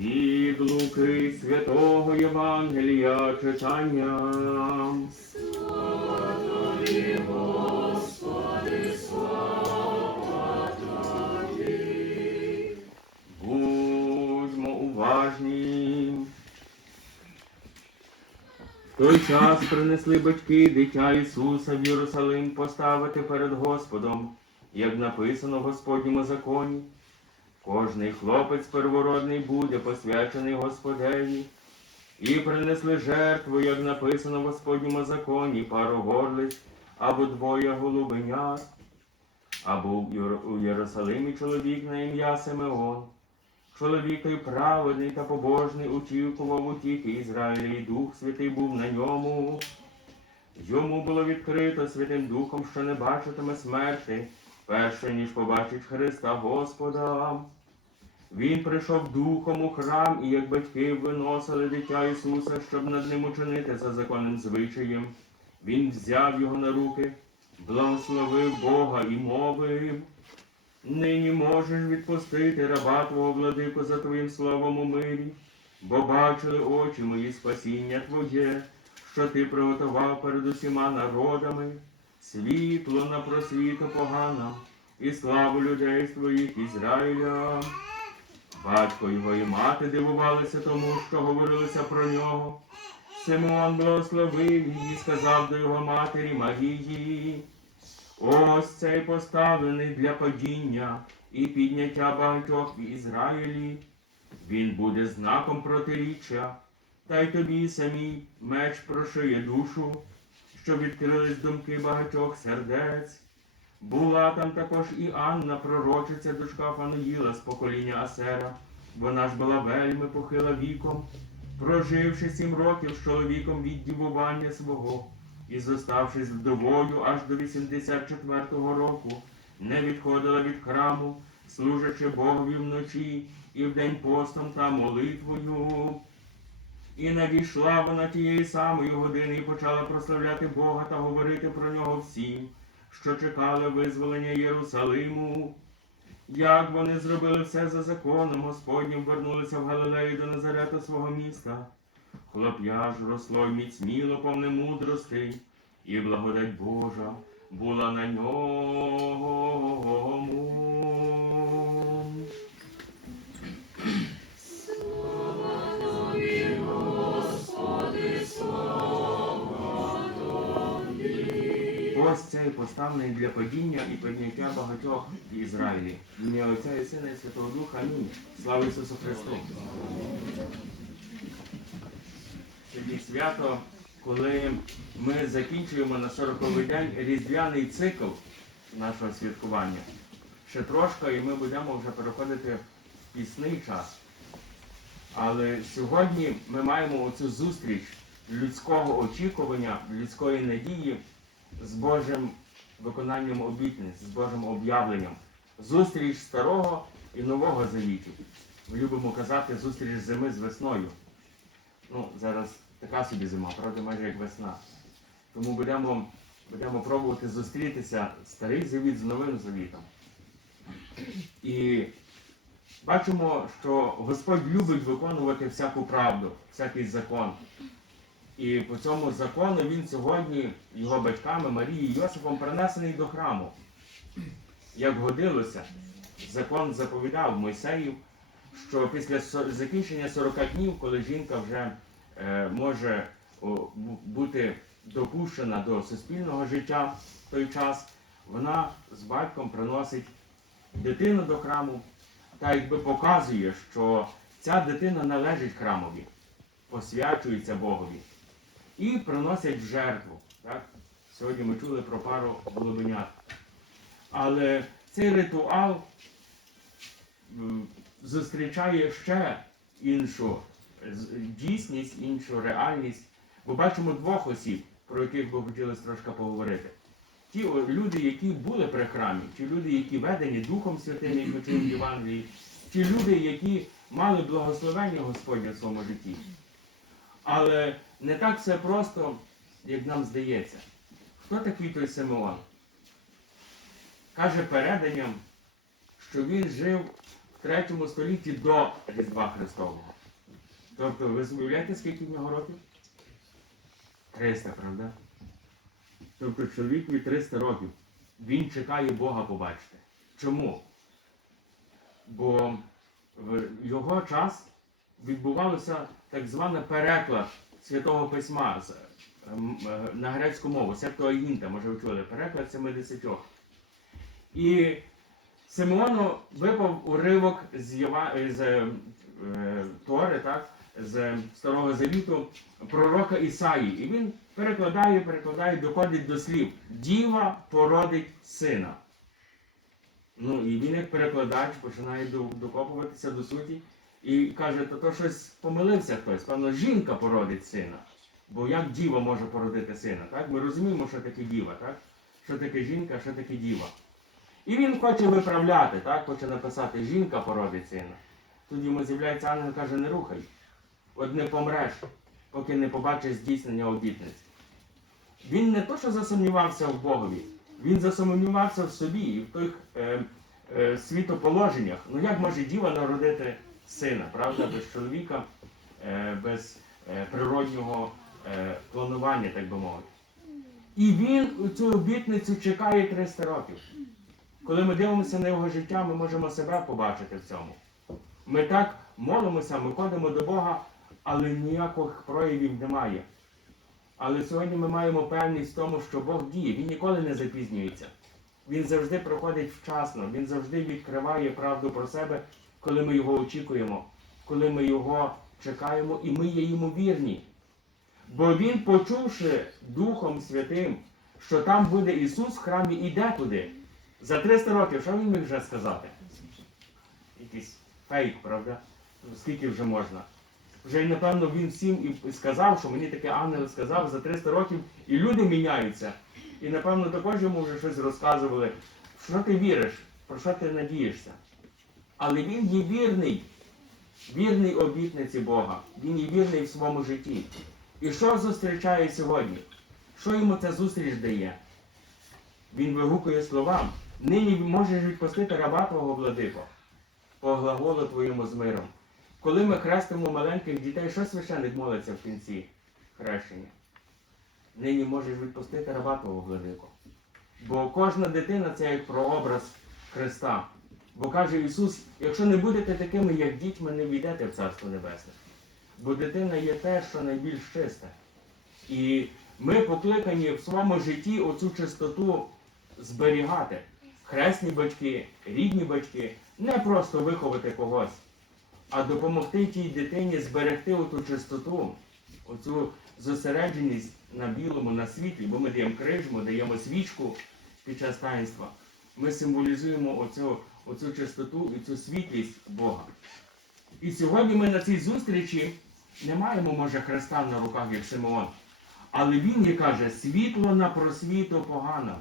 Від Святого Євангелія читання. Будьмо уважні. В той час принесли батьки дитя Ісуса в Єрусалим поставити перед Господом, як написано в Господньому законі. Кожний хлопець первородний буде посвячений Господеві. І принесли жертву, як написано в Господньому законі, пару горлиць або двоє голубенят, або у Єрусалимі чоловік на ім'я Симеон. Чоловік праведний та побожний очікував утіки Ізраїля, і Дух Святий був на ньому. Йому було відкрито Святим Духом, що не бачитиме смерти, перше, ніж побачить Христа Господа. Він прийшов духом у храм, і як батьки виносили дитя Ісуса, щоб над ним учинити за законним звичаєм. Він взяв його на руки, благословив Бога і мовив. Нині можеш відпустити раба твого владику за твоїм словом у мирі, бо бачили очі мої спасіння Твоє, що ти приготував перед усіма народами, світло на просвіту погана, і славу людей твоїх Ізраїля. Батько його і мати дивувалися тому, що говорилося про нього. Симон благословив і сказав до його матері Марії. Ось цей поставлений для падіння і підняття багатьох в Ізраїлі. Він буде знаком протиріччя, та й тобі самій меч прошиє душу, що відкрились думки багатьох сердець. Була там також і Анна, пророчиця, дочка Фануїла з покоління Асера. Вона ж була вельми похила віком, проживши сім років з чоловіком від дівування свого і зоставшись вдовою аж до 84-го року, не відходила від храму, служачи Богові вночі і вдень постом та молитвою. І надійшла вона тієї самої години і почала прославляти Бога та говорити про нього всім, що чекали визволення Єрусалиму. Як вони зробили все за законом, Господнім вернулися в Галилею до Назарета свого міста. Хлоп'я ж росло й міцніло повне мудрости, і благодать Божа була на ньому. Ось цей поставлений для падіння і підняття багатьох Ізраїлі. Ім'я Отця і Сина і Святого Духа. Амінь. Слава Ісусу Христу! Сьогодні свято, коли ми закінчуємо на 40-й день різдвяний цикл нашого святкування. Ще трошки, і ми будемо вже переходити в пісний час. Але сьогодні ми маємо оцю зустріч людського очікування, людської надії з Божим виконанням обітниць, з Божим об'явленням. Зустріч старого і нового завітів. Ми любимо казати зустріч зими з весною. Ну, зараз така собі зима, правда, майже як весна. Тому будемо, будемо пробувати зустрітися старий завіт з новим завітом. І бачимо, що Господь любить виконувати всяку правду, всякий закон. І по цьому закону він сьогодні його батьками Марією Йосифом принесений до храму. Як годилося, закон заповідав Мойсеїв, що після закінчення 40 днів, коли жінка вже е, може о, бути допущена до суспільного життя в той час, вона з батьком приносить дитину до храму та якби показує, що ця дитина належить храмові, посвячується Богові і приносять в жертву. Так? Сьогодні ми чули про пару голубенят. Але цей ритуал зустрічає ще іншу дійсність, іншу реальність. Бо бачимо двох осіб, про яких би хотілося трошки поговорити. Ті люди, які були при храмі, ті люди, які ведені Духом Святим, як ми чуємо в Євангелії, ті люди, які мали благословення Господня в своєму житті. Але не так все просто, як нам здається. Хто такий той Симеон? Каже переданням, що він жив в третьому столітті до Різдва Христового. Тобто, ви уявляєте, скільки в нього років? 300, правда? Тобто чоловікові 300 років. Він чекає Бога побачити. Чому? Бо в його час відбувався так званий переклад Святого Письма з, ем, е, на грецьку мову, Септуагінта, може ви чули, переклад 70. І Симеону випав уривок з, Єва... з е, е, Тори, так, з Старого Завіту пророка Ісаї. І він перекладає, перекладає, доходить до слів. Діва породить сина. Ну і він як перекладач починає докопуватися до суті і каже, то, то щось помилився хтось. Певно, жінка породить сина. Бо як діва може породити сина? Так? Ми розуміємо, що таке діва, так? Що таке жінка, що таке діва. І він хоче виправляти, так? хоче написати жінка породить сина. Тут йому з'являється ангел каже, не рухай. От не помреш, поки не побачиш здійснення обітниць. Він не то, що засумнівався в Богові, він засумнівався в собі і в тих е, е, світоположеннях. Ну як може діва народити сина, правда, без чоловіка, е, без е, природнього е, планування, так би мовити. І він цю обітницю чекає 300 років. Коли ми дивимося на його життя, ми можемо себе побачити в цьому. Ми так молимося, ми ходимо до Бога, але ніяких проявів немає. Але сьогодні ми маємо певність в тому, що Бог діє, Він ніколи не запізнюється. Він завжди проходить вчасно, Він завжди відкриває правду про себе, коли ми його очікуємо, коли ми його чекаємо і ми є йому вірні. Бо він, почувши Духом Святим, що там буде Ісус в храмі, іде туди. За 300 років, що він міг вже сказати? Якийсь фейк, правда? Ну, Скільки вже можна? Вже, напевно, він всім і сказав, що мені таке ангел сказав за 300 років, і люди міняються. І, напевно, також йому вже щось розказували. Що ти віриш, про що ти надієшся? Але він є вірний, вірний обітниці Бога. Він є вірний в своєму житті. І що зустрічає сьогодні? Що йому ця зустріч дає? Він вигукує словам. Нині можеш відпустити раба твого владико, по глаголу твоєму з миром. Коли ми хрестимо маленьких дітей, що священник молиться в кінці хрещення? Нині можеш відпустити раба твого владико. Бо кожна дитина це як прообраз Христа. Бо каже Ісус, якщо не будете такими, як дітьми, не війдете в Царство Небесне. Бо дитина є те, що найбільш чисте. І ми покликані в своєму житті оцю чистоту зберігати. Хресні батьки, рідні батьки, не просто виховати когось, а допомогти тій дитині зберегти оту чистоту, оцю зосередженість на білому, на світлі, бо ми даємо криж, ми даємо свічку під час таїнства. Ми символізуємо оцю, оцю чистоту і цю світлість Бога. І сьогодні ми на цій зустрічі не маємо, може, хреста на руках, як Симеон. Але він їй каже, світло на просвіту погано.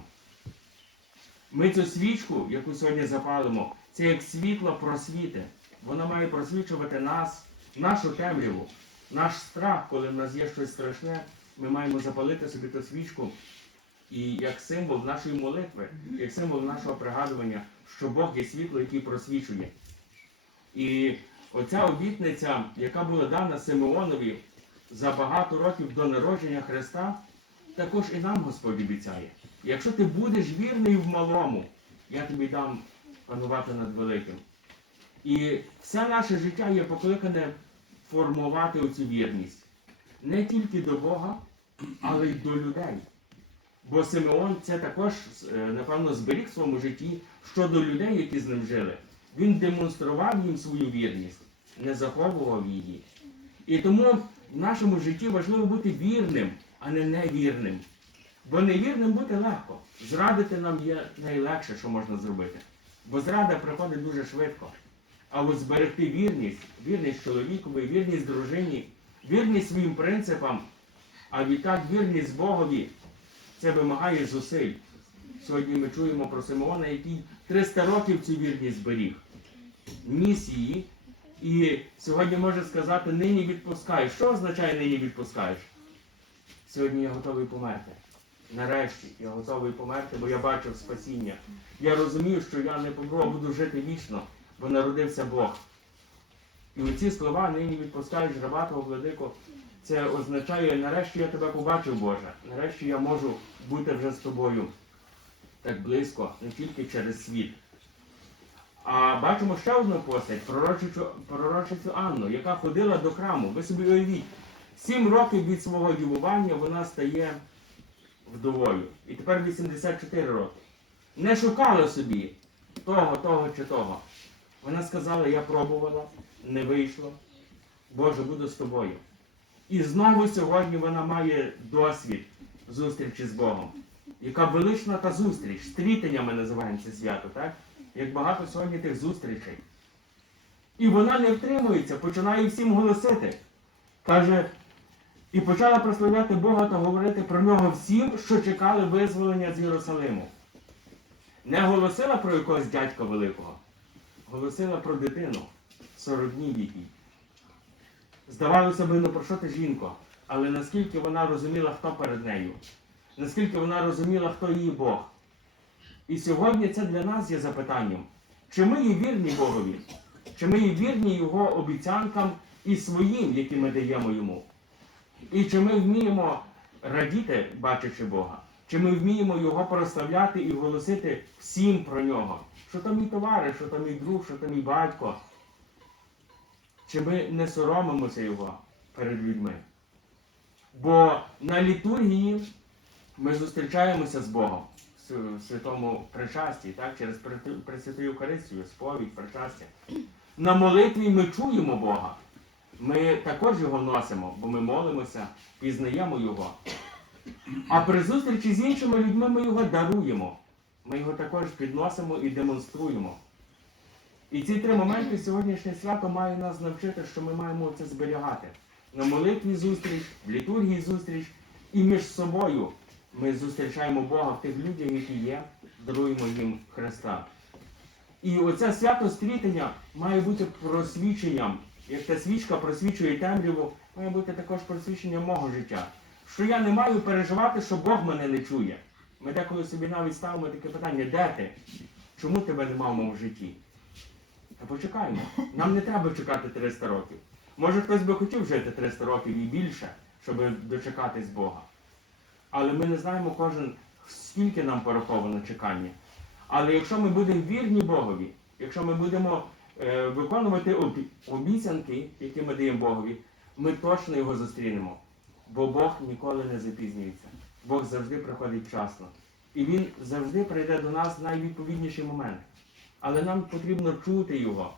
Ми цю свічку, яку сьогодні запалимо, це як світло просвіти. Вона має просвічувати нас, нашу темряву, наш страх, коли в нас є щось страшне, ми маємо запалити собі ту свічку і як символ нашої молитви, як символ нашого пригадування, що Бог є світло, який просвічує. І оця обітниця, яка була дана Симеонові за багато років до народження Христа, також і нам Господь обіцяє. Якщо ти будеш вірний в малому, я тобі дам панувати над великим. І все наше життя є покликане формувати оцю вірність. Не тільки до Бога, але й до людей. Бо Симеон це також, е, напевно, зберіг в своєму житті щодо людей, які з ним жили. Він демонстрував їм свою вірність, не заховував її. І тому в нашому житті важливо бути вірним, а не невірним. Бо невірним бути легко. Зрадити нам є найлегше, що можна зробити. Бо зрада приходить дуже швидко. А от зберегти вірність, вірність чоловікові, вірність дружині, вірність своїм принципам, а відтак вірність Богові, це вимагає зусиль. Сьогодні ми чуємо про Симеона, який 300 років цю вірність зберіг. Ніс її. І сьогодні може сказати, нині відпускаєш. Що означає нині відпускаєш? Сьогодні я готовий померти. Нарешті я готовий померти, бо я бачив спасіння. Я розумію, що я не помру, а буду жити вічно. бо народився Бог. І оці слова нині відпускаєш рабатого владико, це означає, нарешті я тебе побачив, Боже. Нарешті я можу бути вже з тобою так близько, не тільки через світ. А бачимо ще одну постать, пророчицю, пророчицю Анну, яка ходила до храму. Ви собі уявіть, сім років від свого дівування вона стає вдовою. І тепер 84 роки. Не шукала собі того, того чи того. Вона сказала, я пробувала, не вийшло. Боже, буду з тобою. І знову сьогодні вона має досвід зустрічі з Богом. Яка велична та зустріч. Стрітення ми називаємо це свято, так? Як багато сьогодні тих зустрічей. І вона не втримується, починає всім голосити. Каже, і почала прославляти Бога та говорити про нього всім, що чекали визволення з Єрусалиму. Не голосила про якогось дядька великого, голосила про дитину 40 днів її. Здавалося б, ну про що ти жінко? Але наскільки вона розуміла, хто перед нею, наскільки вона розуміла, хто її Бог. І сьогодні це для нас є запитанням, чи ми є вірні Богові, чи ми є вірні Його обіцянкам і своїм, які ми даємо йому. І чи ми вміємо радіти, бачачи Бога, чи ми вміємо Його прославляти і голосити всім про нього, що то мій товариш, що то мій друг, що то мій батько. Чи ми не соромимося Його перед людьми? Бо на літургії ми зустрічаємося з Богом в святому причасті, так, через Пресвяту- Євхаристію, сповідь, причастя. На молитві ми чуємо Бога. Ми також його носимо, бо ми молимося, пізнаємо Його. А при зустрічі з іншими людьми ми його даруємо. Ми його також підносимо і демонструємо. І ці три моменти сьогоднішнє свято має нас навчити, що ми маємо це зберігати. На молитві зустріч, в літургії зустріч і між собою ми зустрічаємо Бога в тих людях, які є, даруємо їм Христа. І оце свято стрітення має бути просвіченням. Як та свічка просвічує темряву, має бути також просвіченням мого життя. Що я не маю переживати, що Бог мене не чує. Ми деколи собі навіть ставимо таке питання, де ти? Чому тебе нема в моєму житті? Та почекаймо. Нам не треба чекати 300 років. Може хтось би хотів жити 300 років і більше, щоб дочекатись Бога. Але ми не знаємо кожен, скільки нам пораховано чекання. Але якщо ми будемо вірні Богові, якщо ми будемо е, виконувати обіцянки, які ми даємо Богові, ми точно його зустрінемо. Бо Бог ніколи не запізнюється. Бог завжди приходить вчасно. І Він завжди прийде до нас в найвідповідніший момент. Але нам потрібно чути його.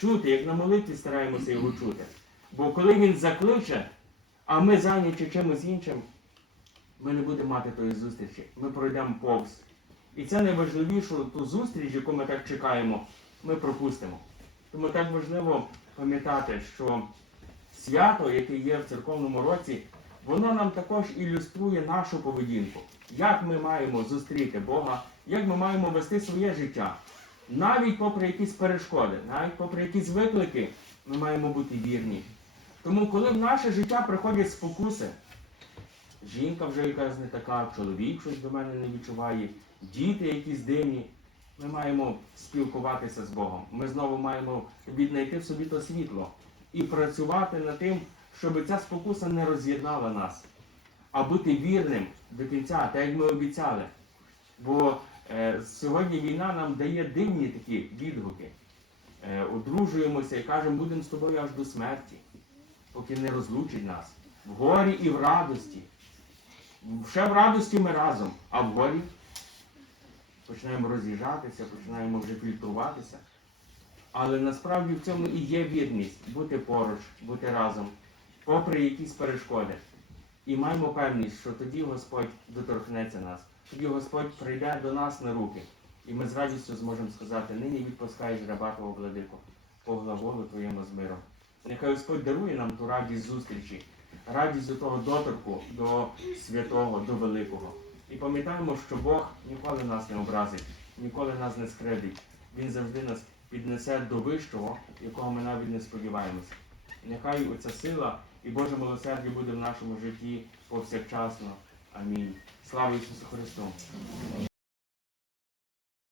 Чути, як на молитві стараємося його чути. Бо коли він закличе, а ми зайняті чимось іншим, ми не будемо мати тої зустрічі. Ми пройдемо повз. І це найважливішу ту зустріч, яку ми так чекаємо, ми пропустимо. Тому так важливо пам'ятати, що свято, яке є в церковному році, воно нам також ілюструє нашу поведінку. Як ми маємо зустріти Бога, як ми маємо вести своє життя. Навіть попри якісь перешкоди, навіть попри якісь виклики, ми маємо бути вірні. Тому, коли в наше життя приходять спокуси, жінка вже якась не така, чоловік щось до мене не відчуває, діти якісь дивні, ми маємо спілкуватися з Богом. Ми знову маємо віднайти в собі то світло і працювати над тим, щоб ця спокуса не роз'єднала нас, а бути вірним до кінця, так як ми обіцяли. Бо сьогодні війна нам дає дивні такі відгуки. Е, одружуємося і кажемо, будемо з тобою аж до смерті, поки не розлучить нас. В горі і в радості. Ще в радості ми разом, а в горі починаємо роз'їжджатися, починаємо вже фільтруватися. Але насправді в цьому і є вірність бути поруч, бути разом, попри якісь перешкоди. І маємо певність, що тоді Господь доторкнеться нас, тоді Господь прийде до нас на руки. І ми з радістю зможемо сказати, нині відпускаєш раба твого владико, по глаголу твоєму з миром. Нехай Господь дарує нам ту радість зустрічі, радість до того доторку, до святого, до великого. І пам'ятаємо, що Бог ніколи нас не образить, ніколи нас не скривдить. Він завжди нас піднесе до вищого, якого ми навіть не сподіваємося. Нехай оця сила і Боже милосердя буде в нашому житті повсякчасно. Амінь. Слава Ісусу Христу!